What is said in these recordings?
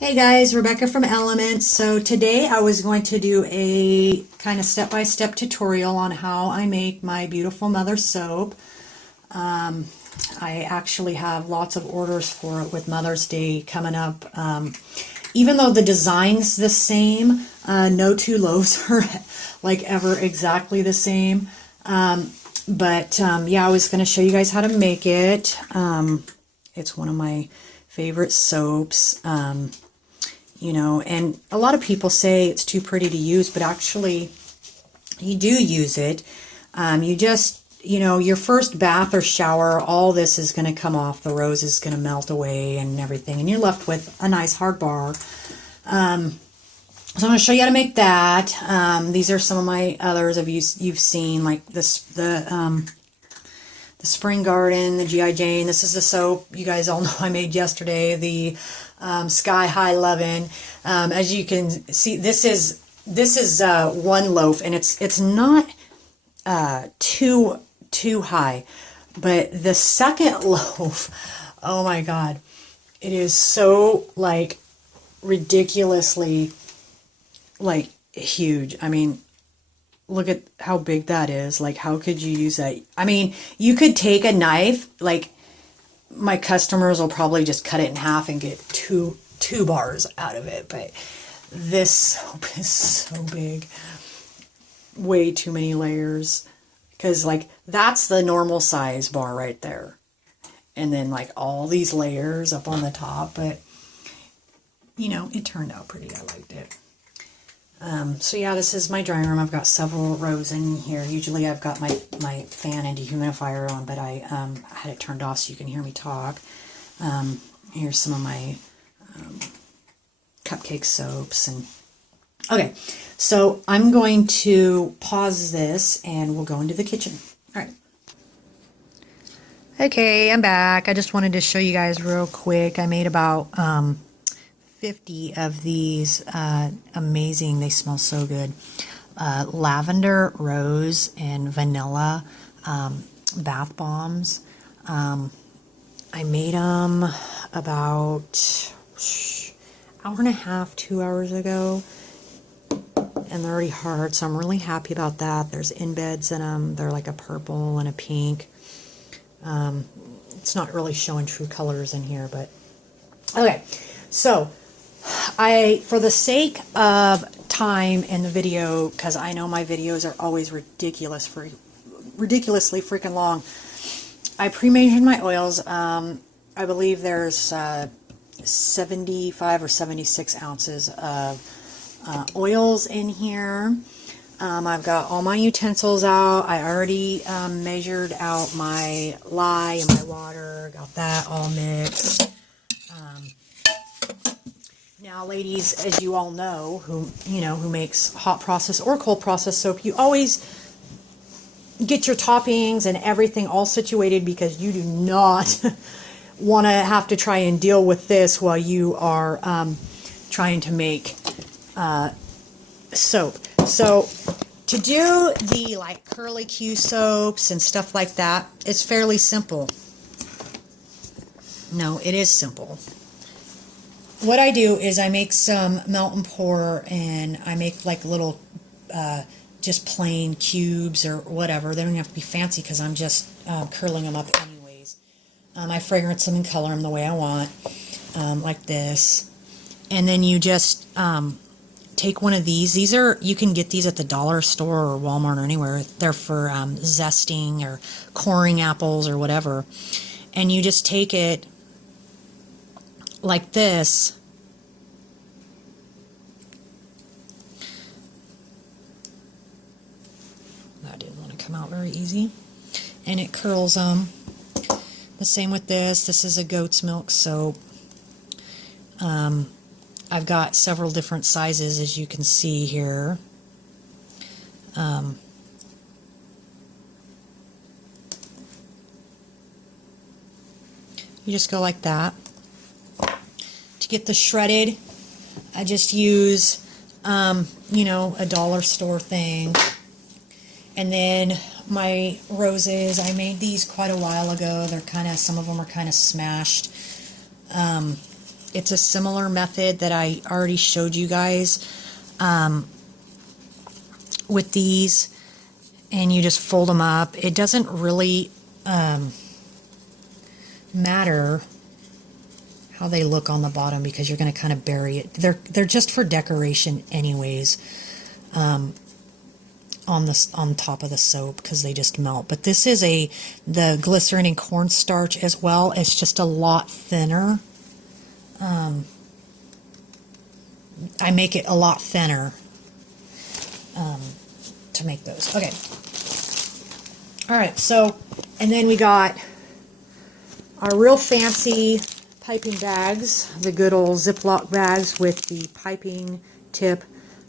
Hey guys, Rebecca from Elements. So today I was going to do a kind of step-by-step tutorial on how I make my beautiful mother soap. I actually have lots of orders for it with Mother's Day coming up. Even though the design's the same, no two loaves are like ever exactly the same. Yeah, I was going to show you guys how to make it. It's one of my favorite soaps. And a lot of people say it's too pretty to use, but actually you do use it. Your first bath or shower, all this is going to come off. The rose is going to melt away and everything, and you're left with a nice hard bar. So I'm going to show you how to make that. These are some of my others you've seen, like this, the Spring Garden, the G.I. Jane. This is the soap you guys all know I made yesterday, the Sky High Lovin'. As you can see, this is one loaf, and it's not too high, but the second loaf, oh my God, it is so like ridiculously like huge. I mean, look at how big that is. Like, how could you use that? I mean, you could take a knife, like my customers will probably just cut it in half and get two bars out of it, but this soap is so big. Way too many layers, because like that's the normal size bar right there, and then like all these layers up on the top. But it turned out pretty. I liked it. So yeah, this is my drying room. I've got several rows in here. Usually I've got my fan and dehumidifier on, but I had it turned off so you can hear me talk. Here's some of my cupcake soaps. And okay, so I'm going to pause this and we'll go into the kitchen. All right. Okay, I'm back. I just wanted to show you guys real quick. I made about 50 of these. Amazing. They smell so good. Lavender, rose, and vanilla bath bombs. I made them about hour and a half, 2 hours ago, and they're already hard, so I'm really happy about that. There's embeds in them. They're like a purple and a pink. It's not really showing true colors in here, but okay. So for the sake of time in the video, because I know my videos are always ridiculously freaking long, I pre-measured my oils. I believe there's 75 or 76 ounces of oils in here. I've got all my utensils out. I already measured out my lye and my water. Got that all mixed. Now, ladies, as you all know, who makes hot process or cold process soap, you always get your toppings and everything all situated, because you do not want to have to try and deal with this while you are trying to make soap. So to do the like curly Q soaps and stuff like that, it's fairly simple. No, it is simple. What I do is I make some melt and pour, and I make like little just plain cubes or whatever. They don't have to be fancy because I'm just curling them up anyways. I fragrance them and color them the way I want, like this. And then you just take one of these. You can get these at the dollar store or Walmart or anywhere. They're for zesting or coring apples or whatever. And you just take it like this. That didn't want to come out very easy. And it curls them. The same with this. This is a goat's milk soap. I've got several different sizes, as you can see here. You just go like that. To get the shredded, I just use, a dollar store thing. And then my roses, I made these quite a while ago. They're some of them are kind of smashed. It's a similar method that I already showed you guys with these, and you just fold them up. It doesn't really matter how they look on the bottom because you're going to kind of bury it. They're just for decoration anyways, on top of the soap because they just melt. But this is the glycerin and cornstarch as well. It's just a lot thinner. I make it a lot thinner to make those. Okay. All right. So, and then we got our real fancy piping bags, the good old Ziploc bags with the piping tip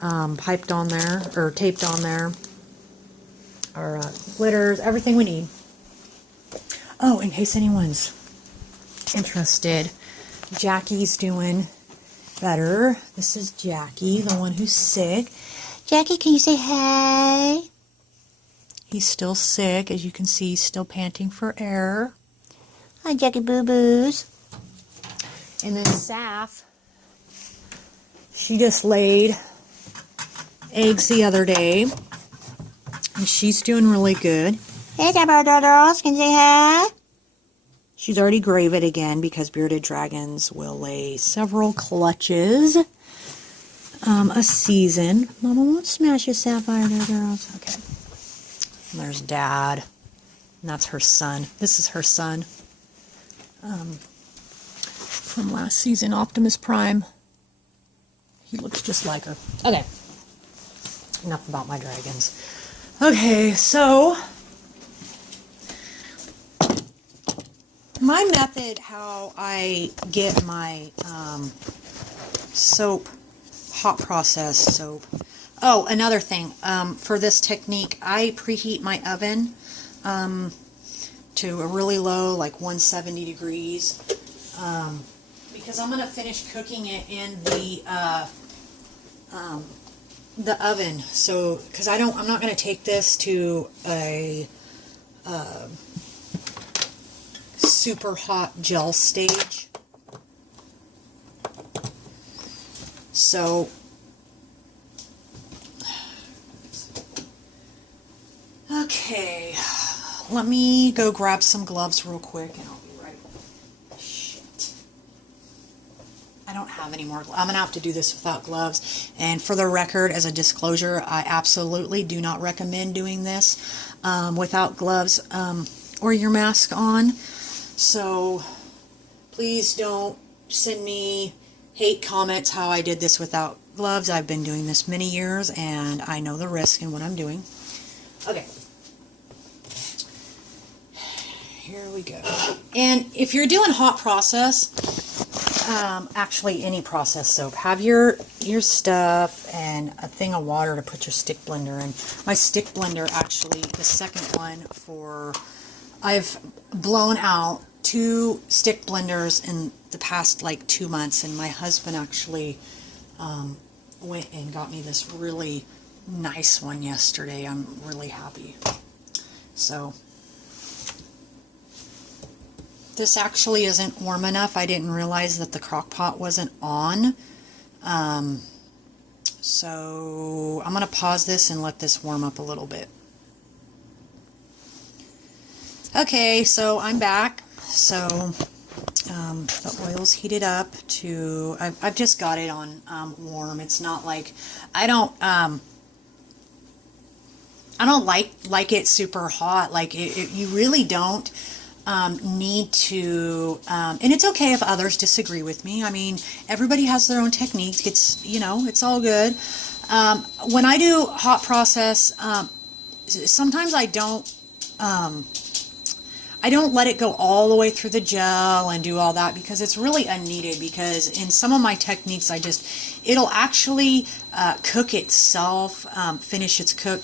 piped on there, or taped on there. Our glitters, everything we need. Oh, in case anyone's interested, Jackie's doing better. This is Jackie, the one who's sick. Jackie, can you say hey? He's still sick, as you can see, still panting for air. Hi, Jackie boo-boos. And then Saf, she just laid eggs the other day, and she's doing really good. Hey, girls, can you say hi? She's already gravid again because bearded dragons will lay several clutches a season. Mama won't smash your sapphire there, girls. Okay. And there's Dad. And that's her son. This is her son. From last season, Optimus Prime. He looks just like her. Okay. Enough about my dragons. Okay, so my method, how I get my soap, hot process soap. Oh, another thing, for this technique, I preheat my oven to a really low, like 170 degrees, because I'm going to finish cooking it in the oven. So, because I'm not going to take this to a super hot gel stage. So, okay, let me go grab some gloves real quick and I'll be right back. Shit. I don't have any more. I'm going to have to do this without gloves. And for the record, as a disclosure, I absolutely do not recommend doing this without gloves or your mask on. So please don't send me hate comments how I did this without gloves. I've been doing this many years and I know the risk in what I'm doing. Okay. Here we go. And if you're doing hot process, actually any process soap, have your stuff and a thing of water to put your stick blender in. My stick blender, actually, the second one I've blown out 2 stick blenders in the past like 2 months, and my husband actually went and got me this really nice one yesterday. I'm really happy. So this actually isn't warm enough. I didn't realize that the crock pot wasn't on. So I'm going to pause this and let this warm up a little bit. Okay, so I'm back. So the oil's heated up to, I've just got it on warm. It's not like, I don't like it super hot. Like you really don't need to, and it's okay if others disagree with me. I mean, everybody has their own techniques. It's, it's all good. When I do hot process, sometimes I don't let it go all the way through the gel and do all that because it's really unneeded, because in some of my techniques, it'll actually cook itself, finish its cook,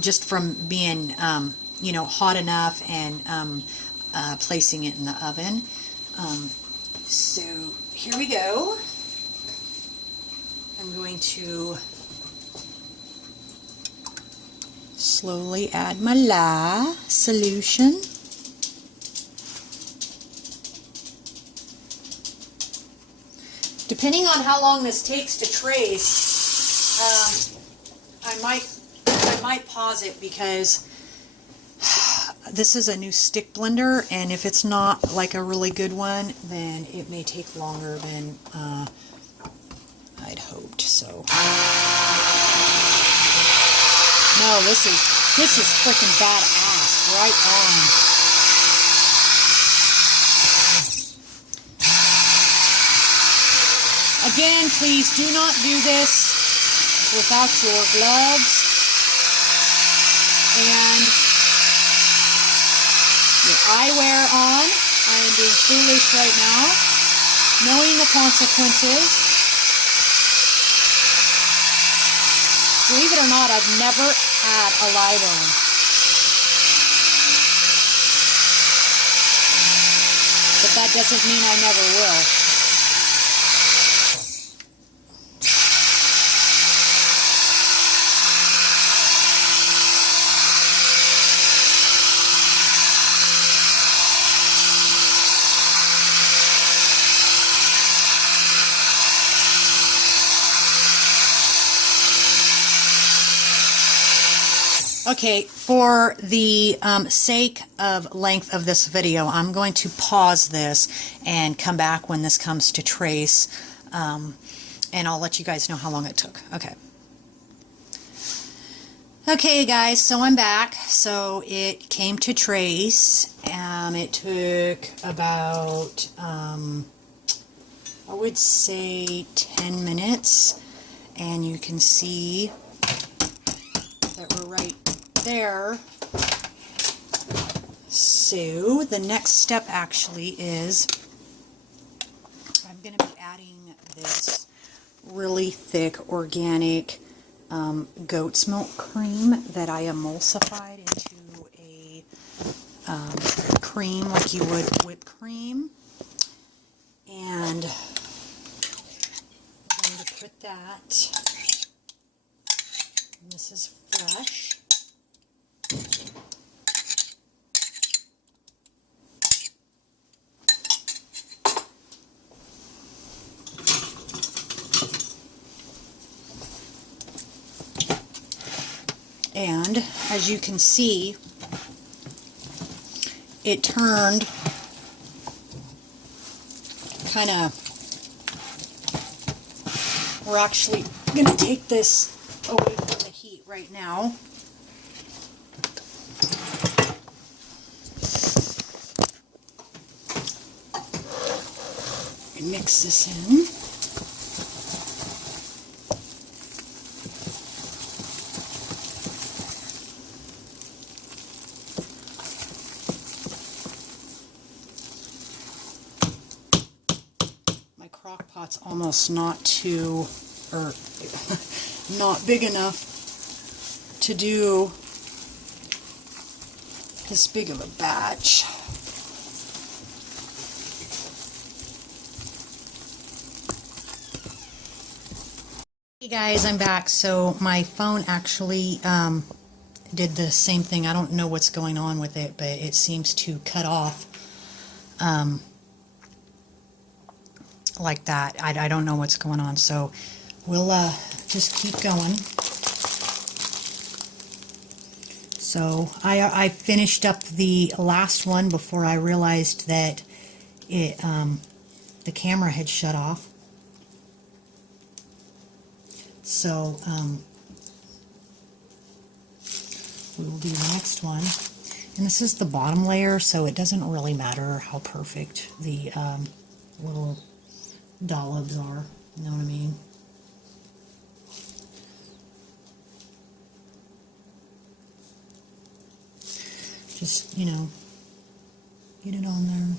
just from being, hot enough and placing it in the oven. So here we go. I'm going to slowly add my lye solution. Depending on how long this takes to trace, I might pause it because this is a new stick blender, and if it's not like a really good one, then it may take longer than I'd hoped. So no, this is freaking badass. Right on. Again, please do not do this without your gloves and your eyewear on. I am being foolish right now, knowing the consequences. Believe it or not, I've never had a live one. But that doesn't mean I never will. Okay, for the sake of length of this video, I'm going to pause this and come back when this comes to trace, and I'll let you guys know how long it took. Okay. Okay, guys, so I'm back. So it came to trace. It took about, I would say 10 minutes, and you can see that we're right there. So the next step actually is I'm going to be adding this really thick organic goat's milk cream that I emulsified into a cream like you would whipped cream, and I'm going to put that, and this is fresh. And as you can see, it turned kind of, we're actually going to take this away from the heat right now. And mix this in. Crock pot's almost not too, or not big enough to do this big of a batch. Hey guys, I'm back. So my phone actually did the same thing. I don't know what's going on with it, but it seems to cut off like that. I don't know what's going on, so we'll just keep going. So I finished up the last one before I realized that it the camera had shut off. So we will do the next one, and this is the bottom layer, so it doesn't really matter how perfect the little dollops are, you know what I mean? Just, you know, get it on there.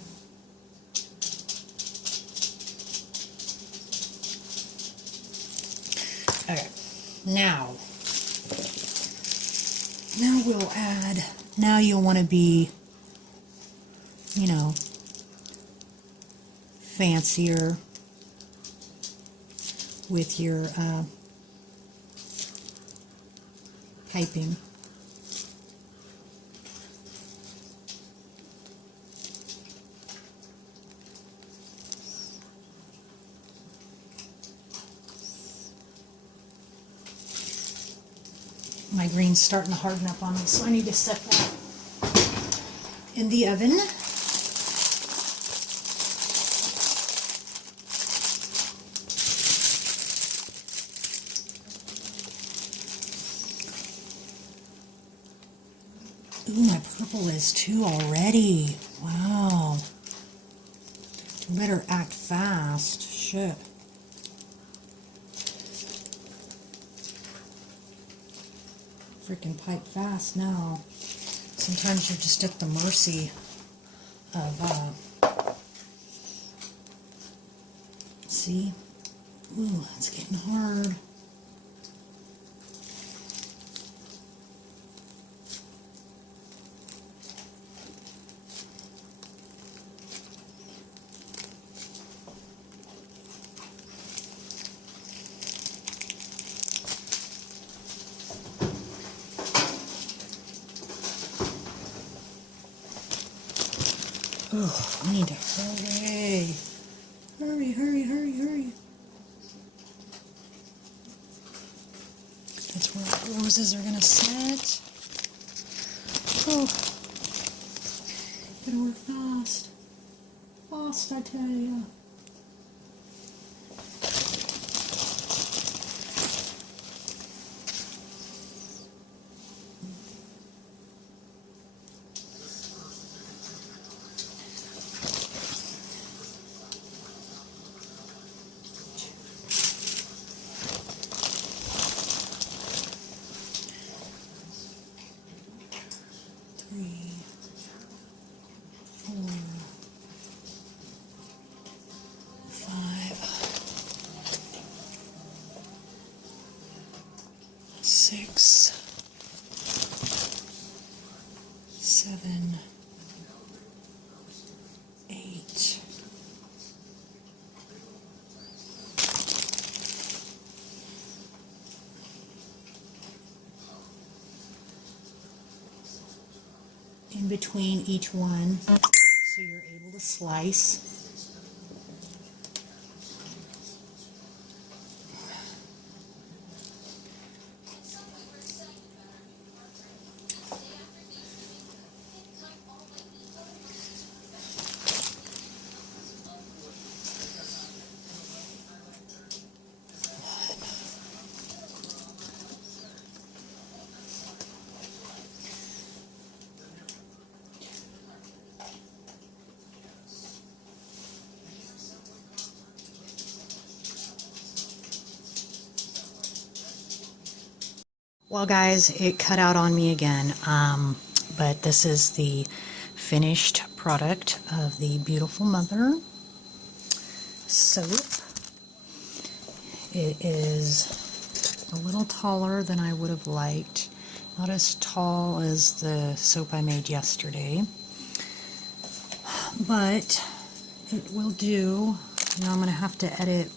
Okay, now we'll add, now you'll want to be, you know, fancier with your piping. My green's starting to harden up on me, so I need to set that in the oven. Ooh, my purple is too already. Wow. Better act fast. Shit. Freaking pipe fast now. Sometimes you're just at the mercy of, see? Ooh, it's getting hard. Oh, I need to hurry. Hurry, hurry, hurry, hurry. That's where our roses are gonna sit. Oh, gotta work fast. Fast, I tell ya. Six, 7, 8. In between each one, so you're able to slice. Well, guys, it cut out on me again, but this is the finished product of the Beautiful Mother soap. It is a little taller than I would have liked, not as tall as the soap I made yesterday, but it will do. Now I'm going to have to edit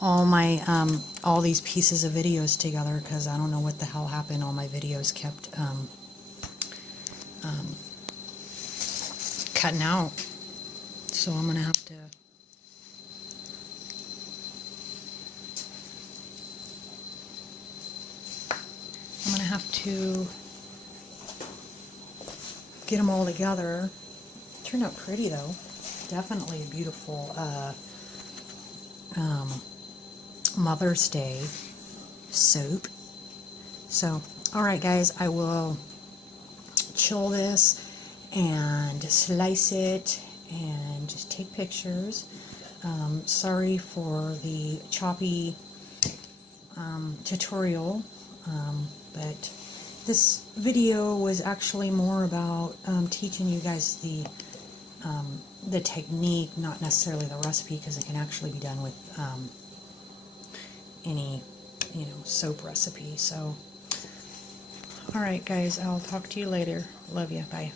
all my all these pieces of videos together because I don't know what the hell happened. All my videos kept cutting out, so I'm gonna have to get them all together. Turned out pretty though. Definitely a beautiful Mother's Day soap. So, alright guys, I will chill this and slice it and just take pictures. Sorry for the choppy tutorial, but this video was actually more about teaching you guys the technique, not necessarily the recipe, because it can actually be done with any, soap recipe. So, alright guys, I'll talk to you later. Love you. Bye.